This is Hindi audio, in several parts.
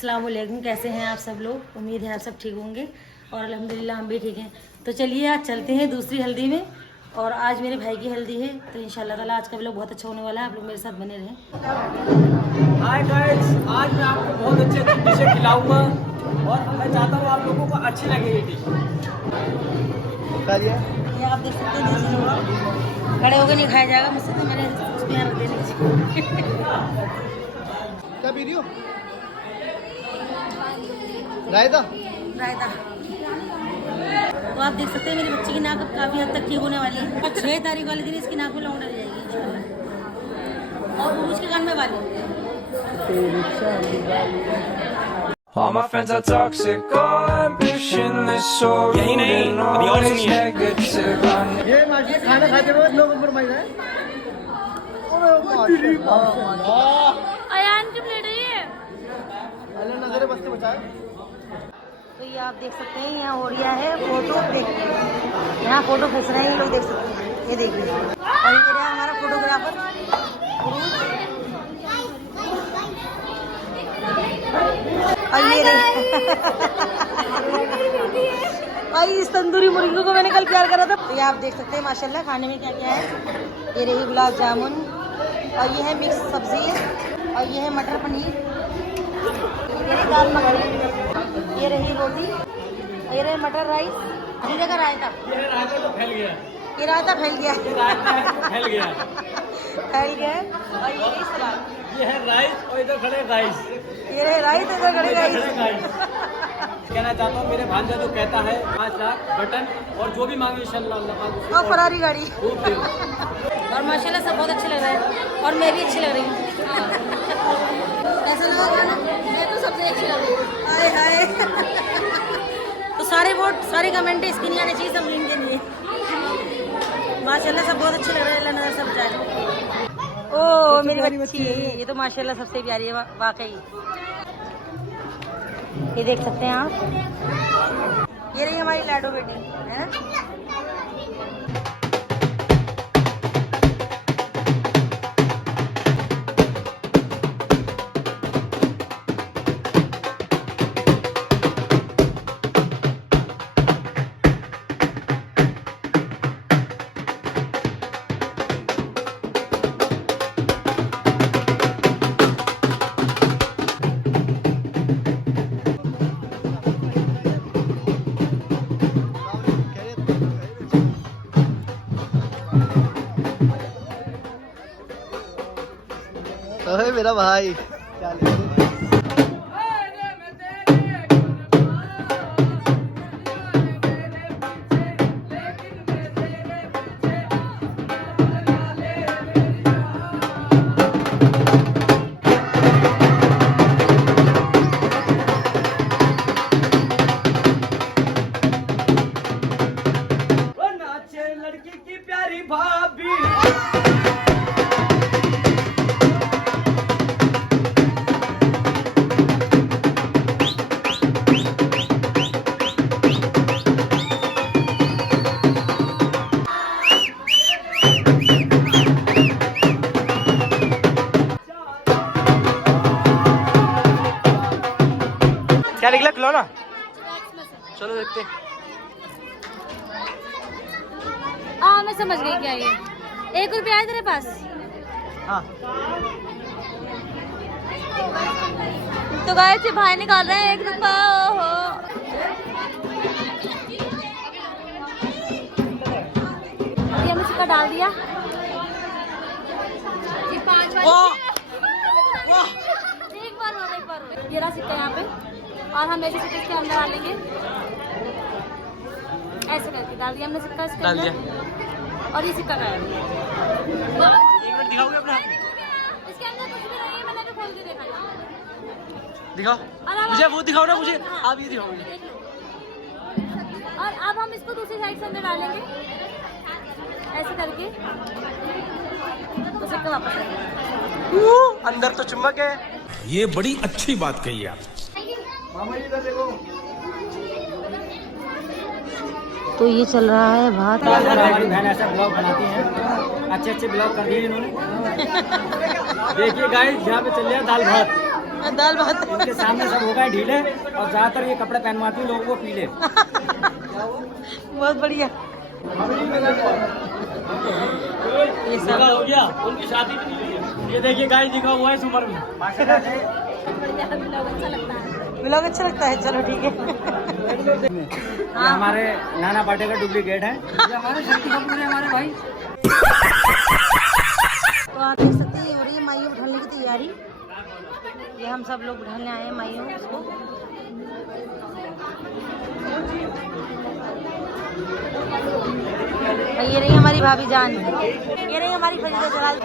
अस्सलाम वालेकुम। कैसे हैं आप सब लोग? उम्मीद है आप सब ठीक होंगे और अल्हम्दुलिल्लाह हम भी ठीक हैं। तो चलिए आज चलते हैं दूसरी हल्दी में, और आज मेरे भाई की हल्दी है, तो इंशाल्लाह ताला आज का व्लॉग बहुत अच्छा होने वाला है। आप लोग मेरे साथ बने रहें। हाय गाइस, आज मैं आपको बहुत अच्छी अच्छी डिशें खिलाऊंगा और मैं चाहता हूँ आप लोगों को अच्छी लगे ये डिश। ये आप देख सकते हैं, देसी लोग खड़े होकर नहीं खाया जाएगा मुझसे, तो मैंने उसमें यहाँ रख देने क्या वीडियो रायता रायता। तो आप देख सकते हैं मेरी बच्ची की नाक अब काफ़ी हद तक ठीक होने वाली है, और 6 तारीख वाले दिन इसकी नाक में लौंग डल जाएगी इंशाल्लाह, और उरुज के कान में वाली। All my friends are toxic, all ambitionless, so यही नहीं, अभी और सुनिए। negative. ये माशे खाना खाते वक्त लोग ऊपर मार रहे हैं। अयान की प्लेट है ये। अल्लाह नजरे बस के बचाए। तो ये आप देख सकते हैं यहाँ हो रहा है फोटो, देखिए यहाँ फोटो खींच रहे हैं ये लोग, देख सकते हैं, ये देखिए। और ये रहा हमारा फोटोग्राफर और ये रही भाई इस तंदूरी मुर्गी को मैंने कल प्यार करा था। तो ये आप देख सकते हैं माशाल्लाह खाने में क्या क्या है। ये रही गुलाब जामुन, और ये है मिक्स सब्जी, और ये है मटर पनीर, ये रही दाल मखनी, ये रही रोटी, ये रही मटर राइस, जीरे का रायता। ये रायता तो फैल गया, ये रायता फैल गया, फैल गया। फैल गया। और ये रही सलाद, ये है राइस और इधर खड़े राइस। ये रहे राइस, इधर खड़े राइस। कहना चाहता हूँ मेरे भांजा जो कहता है 5 लाख बटन और जो भी मांगे इंशाल्लाह अल्लाह पाक उसको और फरारी गाड़ी। खूब दे। और माशाल्लाह सब बहुत अच्छे लग रहे हैं, और मैं भी अच्छी लग रही हूँ। कैसा लगा खाना? मैं तो सबसे अच्छी लग रही हूँ। हाय हाय। तो सारे वोट, सारे कमेंट स्क्रीन आने चाहिए सब लिंक के लिए। माशाल्लाह सब बहुत अच्छे लग रहे हैं, अल्लाह नजर सब जाए। ओ मेरी बच्ची है ये तो माशाल्लाह सबसे प्यारी है वाकई। ये देख सकते हैं आप, ये रही हमारी लाडो बेटी है। ओए मेरा भाई नाचे लड़की की प्यारी भाभी। क्या निकला खिलौना? चलो देखते। हाँ मैं समझ गई क्या ये। 1 रुपया है तेरे पास? हाँ तो गाइस ये भाई निकाल रहे हैं 1 रुपया। ओहो ये हमने सिक्का डाल दिया। ये 5 एक बार ये रहा सिक्का यहाँ पे, और हम ऐसे सिक्के इसके अंदर डालेंगे, ऐसे करके डाल दिया हमने सिक्का इसके डाल अंदर, और ये सिक्का गायब। 1 मिनट दिखाओगे अपना? इसके अंदर कुछ भी नहीं है, मैंने तो खोल के देखा है। दिखाओ मुझे, वो दिखाओ ना मुझे, आप ये दिखाओ मुझे। देख लो। और अब हम इसको दूसरी साइड से अंदर डालेंगे ऐसे करके, तो सिक्का वापस आ जाएगा। अंदर तो चुम्बक है। ये बड़ी अच्छी बात कही आप। मामा जी इधर देखो। तो ये चल रहा है भात। हमारी बहन ऐसा ब्लॉग बनाती है, अच्छे अच्छे ब्लॉग कर दिए इन्होंने। देखिए गाइस यहाँ पे चल रहा है दाल भात। दाल भात। इनके सामने सब हो गए ढीले और ज्यादातर ये कपड़े पहनवाती है लोगों को पीले। बहुत बढ़िया। ये सब हो गया, उनकी शादी भी नहीं हुई है। ये देखिए गाइस दिखा हुआ है इस उम्र में। ब्लॉग अच्छा लगता है, चलो ठीक है। ये हमारे नाना पाटे का डुप्लीकेट है। ये हमारे शक्ति कपूर है हमारे भाई। तो आप देख सकते हैं हो रही है माइयों उठाने की तैयारी। ये हम सब लोग उठाने आए हैं माइयों उसको। और ये रही हमारी भाभी जान, ये रही हमारी फरीदा जलाल।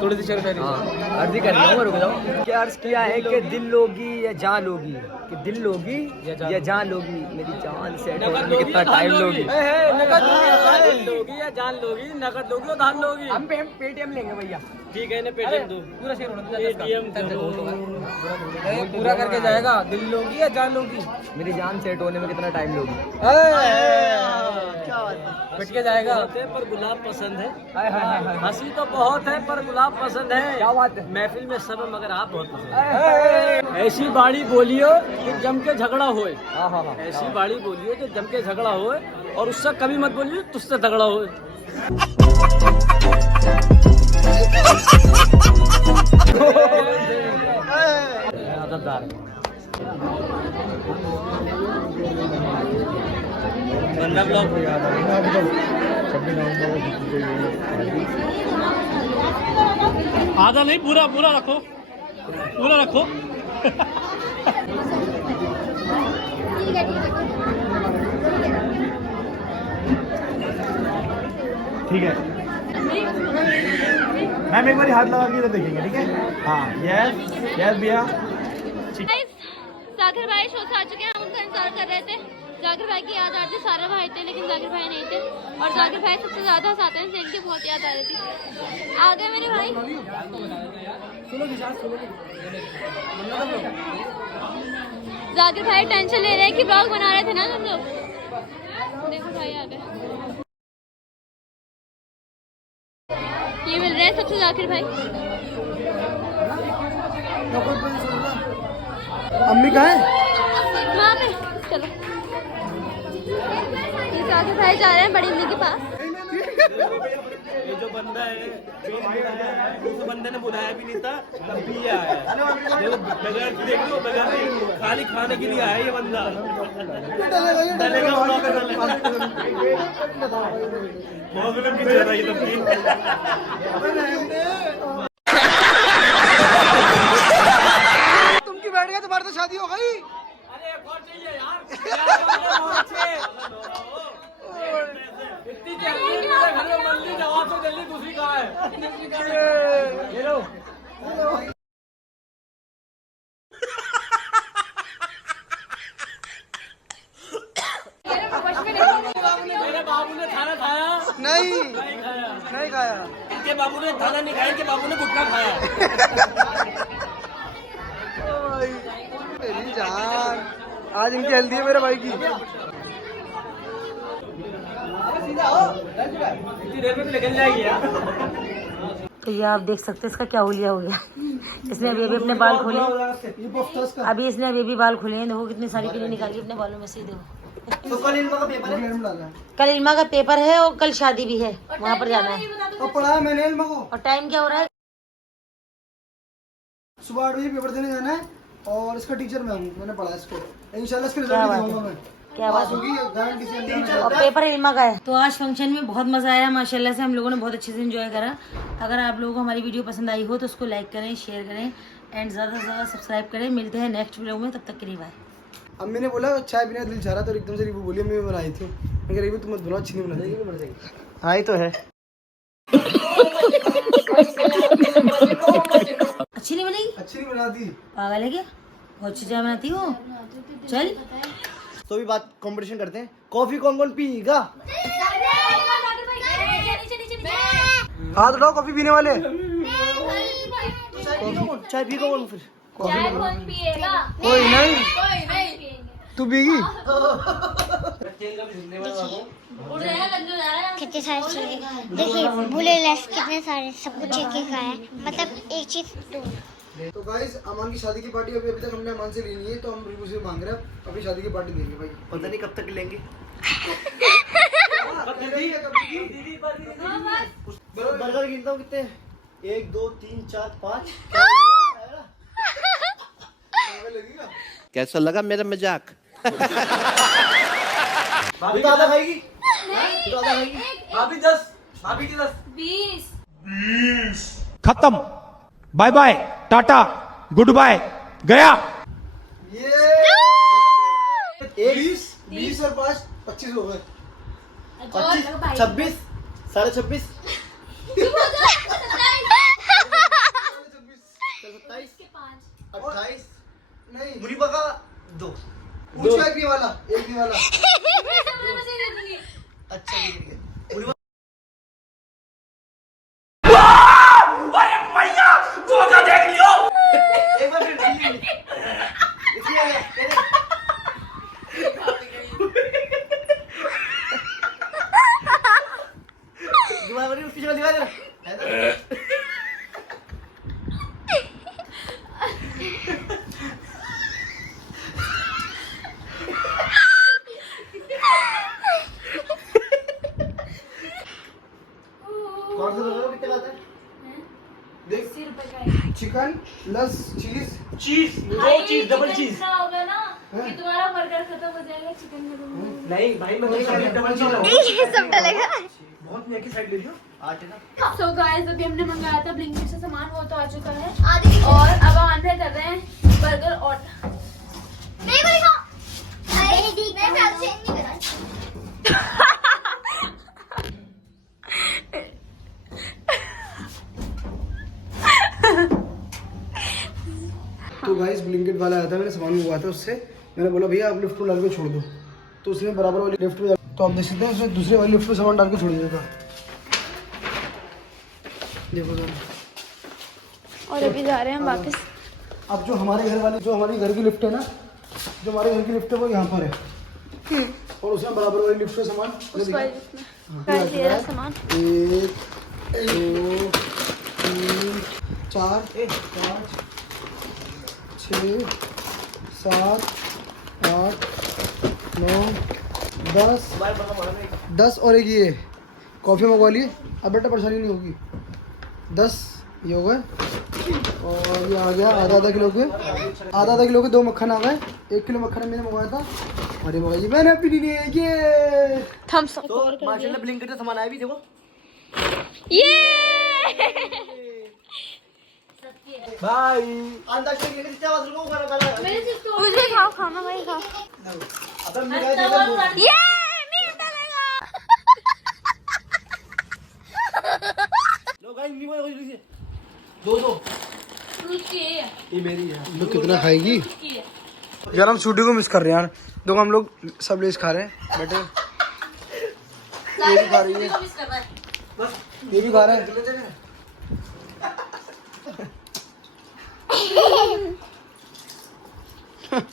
थोड़ी सी अर्जी कर रहा हूँ, रुक जाओ। क्या अर्ज किया है कि दिल लोगी या जान लोगी, कि दिल लोगी या जान लोगी, मेरी जान सेट होने में कितना टाइम लोगी। दिल लोगी या जान लोगी, नकद लोगी और धान लोगी। हम पेटीएम लेंगे भैया। ठीक है, पेटीएम दो, पूरा शेयर होना। पेटीएम पूरा करके जाएगा। दिल लोगी या जान लोगी, मेरी जान सेट होने में कितना टाइम लोगी। पिट के जाएगा। पर गुलाब पसंद है, हंसी तो बहुत है पर गुलाब पसंद है। क्या बात है। महफिल में सब मगर आप बहुत पसंद है। ऐसी बाड़ी बोलियो कि जम के झगड़ा होए। ऐसी बाड़ी बोलियो कि जम के झगड़ा होए, और उससे कभी मत बोलियो तुझसे झगड़ा होए। बंदा ब्लॉग आधा नहीं, पूरा पूरा रखो, पूरा रखो। ठीक है मैम, एक बार हाथ लगा के देखेंगे, ठीक है। हाँ, यस यस भैया। जाकिर भाई शो से आ चुके हैं, हम उनका इंतजार कर रहे थे। जाकिर भाई की याद आ रही थी, सारे भाई थे लेकिन जाकिर भाई नहीं थे। और जाकिर भाई सबसे ज्यादा हंसाते हैं, इनकी बहुत याद आ रही थी। आ गए मेरे भाई। जाकिर भाई टेंशन ले रहे हैं कि ब्लॉग बना रहे थे ना हम लोग। देखो भाई आ गए, ये मिल रहे हैं सबसे जाकिर भाई। अम्मी कहाँ है? वहाँ पे चलो, ये जाकिर भाई जा रहे हैं बड़ी अम्मी के पास। ये जो बंदा है उस बंदे ने बुलाया भी नहीं था, तब भी ये आया। बगैर देख लो, बगैर खाली खाने के लिए आया ये बंदा। डलेगा बहुत फिल्म की चल रही है तुम क्यों बैठ गए? तुम्हारी तो शादी हो गई। अरे एक और चाहिए यार। इतनी जल्दी मेरे घर में मंदिर जवाब से जल्दी दूसरी कहाँ है? ये लो। मेरे बाबू ने खाना खाया नहीं खाया। नहीं खाया। इनके बाबू ने खाना नहीं खाया, इनके बाबू ने गुटखा खाया। मेरी जान, आज इनकी हल्दी है मेरे भाई की। इतनी देर में तो निकल जाएगी यार। तो ये आप देख सकते हैं इसका क्या हुलिया हो गया। इसने अभी अभी अपने बाल खोले, अभी इसने अभी अभी बाल खोले हैं। देखो कितनी सारी पीली निकाली अपने बालों में से। देखो तो कल इल्मा का पेपर है। कल इल्मा का पेपर है और कल शादी भी है, वहाँ पर जाना है। तो पढ़ा है मैंने इल्मा को। और टाइम क्या हो रहा है? सुबह 8 बजे पेपर देने जाना है, और इसका टीचर मैं हूँ, मैंने पढ़ा इसको। इंशाल्लाह इसके क्या रिजल्ट बात भी दूंगा है, मैं। क्या बात है। होगी गारंटी से। और पेपर इल्मा का है। तो आज फंक्शन में बहुत मजा आया माशाल्लाह से, हम लोगों ने बहुत अच्छे से एंजॉय करा। अगर आप लोगों को हमारी वीडियो पसंद आई हो तो उसको लाइक करें, शेयर करें एंड ज़्यादा से ज़्यादा सब्सक्राइब करें। मिलते हैं नेक्स्ट वीडियो में, तब तक के लिए बाय। अम्मी ने बोला चाय पीने का दिल चाह रहा, तो एकदम से रिबू बोली अम्मी बनाई थी। मैं कह रही तुम मत बनाओ, अच्छी नहीं बनाती। हाँ ही तो है। अच्छी नहीं बनेगी? अच्छी नहीं बनाती। पागल है क्या? बहुत अच्छी चाय बनाती हो। चल तो भी बात कंपटीशन करते हैं, कॉफी कौन कौन पिएगा? हाथ उठाओ कॉफी पीने वाले। चाय पी कौन? फिर चाय कौन पिएगा? कोई नहीं। तू भीगी? कितने सारे चीजें देखिए, बुले लेस कितने सारे सब कुछ एक एक आया है, मतलब एक चीज दो। तो गाइस अमान की शादी की पार्टी अभी तक हमने अमान से ली नहीं है, तो हम रिबू से मांग रहे हैं अपनी शादी की पार्टी देंगे भाई। पता नहीं कब तक लेंगे। बर्गर गिनता हूँ कितने? 1 2 3 4 5। कैसा लगा मेरा मजाक? भाभी आधा खाएगी? तो आधा खाएगी? भाभी 10, भाभी की 10। 20। खत्म, bye bye, ta-ta, goodbye, गया। ये 20 और 5 25 हो गए। 25 26 साढ़े 26 28 नहीं मुनीबा का 2। पूछो एक भी वाला अच्छा ठीक है। एक बार फिर दोबारा उसकी जगह दिखा देना। कौन सा लोग कितना आता है? देख 80 रुपए का चिकन प्लस चीज दो चीज डबल चीज। होगा ना कि तुम्हारा बर्गर खत्म हो जाएगा, चिकन खत्म। नहीं भाई मैं डबल चीज ये सब डलेगा। बहुत नेकी साइड ले लियो। आटे ना सो गाइस, अभी हमने मंगाया था ब्लिंकिट से सामान, वो तो आ चुका है और अब हम कर रहे हैं बर्गर और नहीं बोलेगा। अरे ठीक है, मैं आपसे नहीं बता। तो गाइस ब्लिंकिट वाला आया था, मैंने सामान मंगवाया था उससे। मैंने बोला भैया आप लिफ्ट में डाल के छोड़ दो, तो उसने बराबर वाली लिफ्ट में, तो आप देख सकते हैं उसने दूसरे वाली लिफ्ट में सामान डाल के छोड़ दिया था। देखो जरा। और अभी जा रहे हैं हम वापस। अब जो हमारे घर वाली, जो हमारी घर की लिफ्ट है ना, जो हमारे घर की लिफ्ट है वो यहाँ पर है, और उसने बराबर वाली लिफ्ट में सामान ये रहा सामान। 1 2 3 4 5 6 7 8 9 10 और एक ये कॉफ़ी मंगवा लिए। अब बेटा परेशानी नहीं होगी। 10 ये हो गए, और ये आ गया आधा किलो के 2 मक्खन आ गए। 1 किलो मक्खन मैंने मंगवाया था, और ये मंगाई मैंने अपनी लिए ये। थम्स अप तो माशाल्लाह ब्लिंकिट का सामान आया भी देखो। भाई अंदाज के कितने आवाज रुको खाना खाना। मुझे खाओ, खाना भाई खाओ। अब मैं गाइस ये नहीं डलेगा। लो गाइस नहीं बोलो जल्दी से। दो ये मेरी है। तो कितना खाएगी यार? हम शूटिंग को मिस कर रहे हैं यार। देखो हम लोग सब लेस खा रहे हैं बेटे, ये भी खा रही है, ये भी खा रहा है।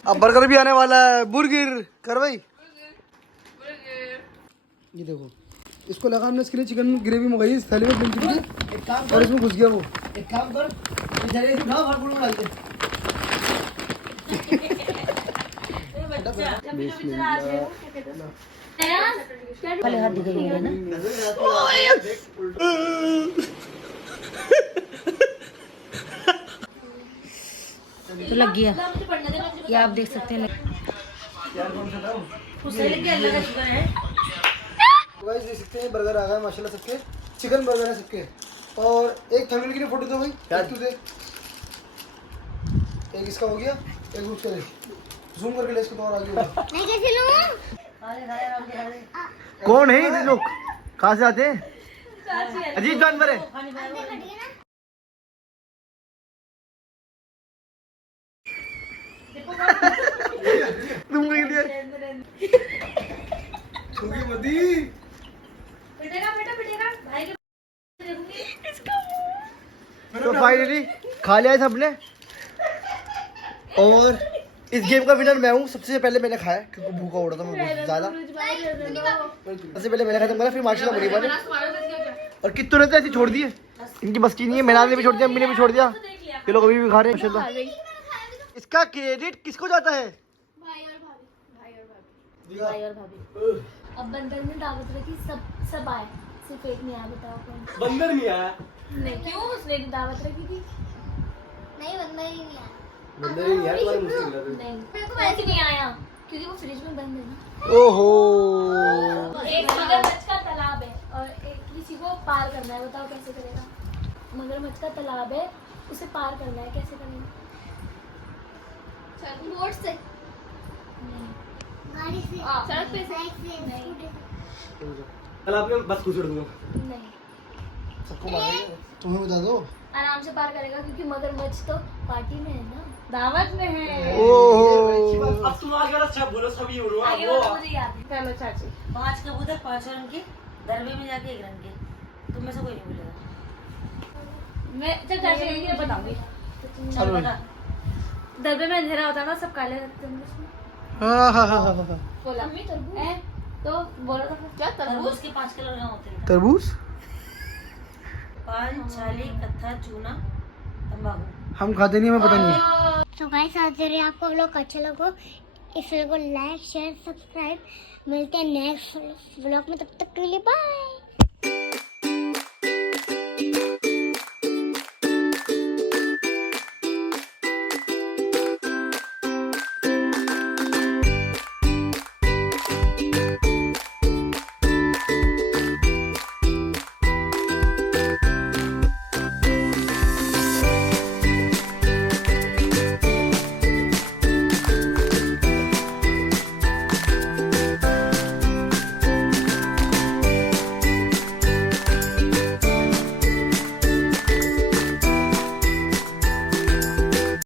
अब बर्गर भी आने वाला है। बुर्गर कर भाई। ये देखो, इसको लगा हमने इसके लिए चिकन ग्रेवी मंगाई इस थैली में ब्लिंकिट की, और इसमें घुस गया वो। एक काम कर, जरा ये उठा भर पूरा डाल दे। पहले हाथ दिखेगा ना। तो लग गया, ये आप देख सकते हैं। गाइस देख सकते हैं बर्गर आ गया माशाल्लाह सबके, चिकन बर्गर है सबके। और एक थंबनेल के लिए फोटो दो भाई, एक तू दे, एक इसका हो गया, एक उसका दे, जूम करके ले इसको तो और आगे होगा। मैं कैसे लूं? कौन है ये लोग? कहाँ से आते हैं? अजीब जानवर है। तुम मदी तो फाइनली खा लिया है सबने, और इस गेम का विनर मैं हूँ। सबसे पहले मैंने खाया क्योंकि भूखा हो रहा था मैं बहुत ज्यादा। सबसे पहले मैंने खत्म करा, फिर माशाल्लाह मुनीबा ने। और कितने रहते ऐसे छोड़ दिए, इनकी बस की नहीं है। मैंने भी छोड़ दिया, अम्मी ने भी छोड़ दिया, ये लोग अभी भी खा रहे हैं माशाल्लाह। इसका क्रेडिट किसको जाता है? भाई और भाभी। अब बंदर ने दावत रखी, सब आए, सिर्फ एक नहीं आया। बताओ कौन? बंदर नहीं आया। नहीं, क्यों? उसने दावत रखी थी। नहीं बंदा ही नहीं आया। बंदर नहीं आया, तुम्हारी मुश्किल है। नहीं, वैसे नहीं आया क्योंकि वो फ्रिज में बंद है ना। ओहो, एक मगरमच्छ का तालाब है और एक किसी को पार करना है। बताओ कैसे करेगा? मगरमच्छ का तालाब है, उसे पार करना है, कैसे करेगा? बोट से नहीं, गाड़ी से, सड़क पे से बाइक से, नहीं, स्कूटी से। कल आपने बस कुछ दूंगा। नहीं, सबको मारेंगे। तुम्हें बता दो। आराम से पार करेगा क्योंकि मगरमच्छ तो पार्टी में है ना, दावत में है। ओहो, अब तुम आगे वाला सब बोलो, सब ये बोलो। आगे वाला मुझे याद है। चलो चाची, 5 कबूतर 5 रंग के, दरबे में जाके 1 रंग के। तुम में से कोई नहीं बोलेगा। मैं चल चाची ये बताऊंगी। चल बता। दरबे में अंधेरा होता है ना, सब काले रहते हैं उसमें। हाँ हाँ हाँ हाँ हाँ। बोला तो बोलो तो क्या तरबूज के 5 कलर कहाँ होते हैं? तरबूज, पान, छाली, कत्था, चूना, तंबाकू। हम खाते नहीं, हमें पता नहीं। तो गाइस आज अगर आपको व्लॉग अच्छा लगा इस वीडियो को लाइक शेयर सब्सक्राइब। मिलते हैं नेक्स्ट व्लॉग में, तब तक के लिए बाय।